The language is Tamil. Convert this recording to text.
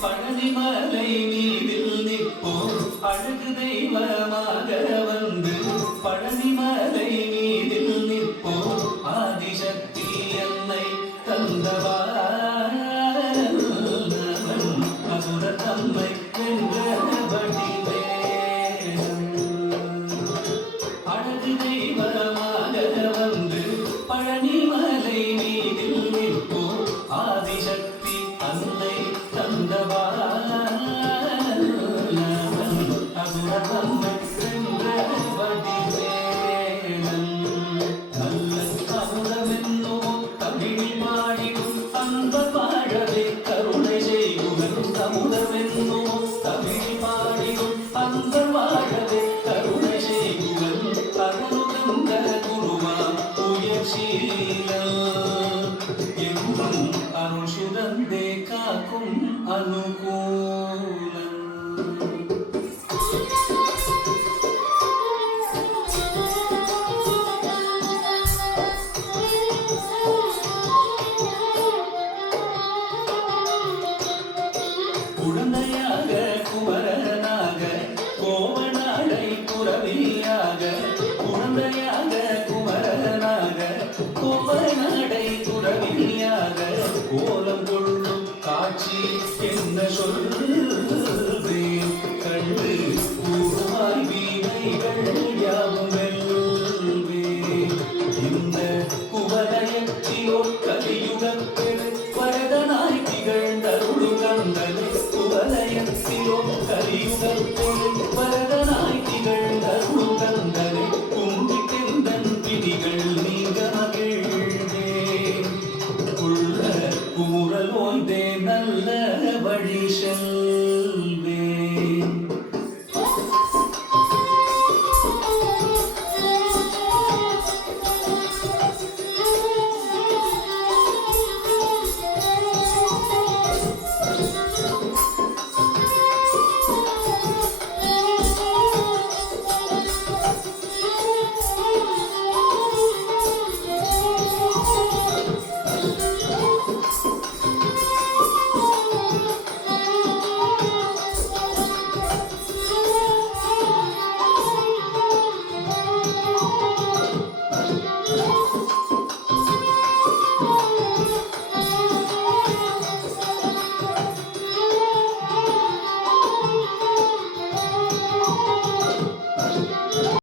பழனிமலை மீதில் நிற்போம் அழகு தெய்வமாக வந்து பழனிமலை மீதில் நிற்போம் ஆதிசக்தி என்னை தந்தவான் அசுர தம்மை வென்றபடி அழகு தெய்வமாக வந்து பழனிமலை மீதில் நிற்போம் ஆதிசக்தி அன்னை தந்தவான் அசுர தம்மை வென்றபடி நல்ல அமுதமென்னும் தமிழ் பாடிடும் அன்ப வாழவே கருணை செய்குவன் அமுதமென்னும் தமிழ் பாடிடும் அன்ப வாழவே கருணை செய்குவன் அருளுகந்த குருவாம் உயர்சீலன் எங்கும் அருள் சுரந்தே காக்கும் அனுகூலன். குழந்தையாக குமரனாக கோவநாடை துறவியாக குழந்தையாக குமரனாக கோவநாடை துறவியாக கோலம் கொள்ளும் காட்சி என்ன சொல்வேன் கண்டு கூறுவாய் வீணைகள் யாவும் வெல்வேன் இந்த குவலயத்திலோ கலியுகத்தில் வரதனாய் திகழ்ந்தருளுகந்தனை குவலயத்திலோ கலியுகத்தில் வரதனாய் திகழ்ந்தருளுகந்தனை கும்பிட்டெந்தன் பிடிகள் நீங்க மகிழ்ந்தேன் உள்ள கூறல் ஓய்ந்தே நல்ல வழி செல்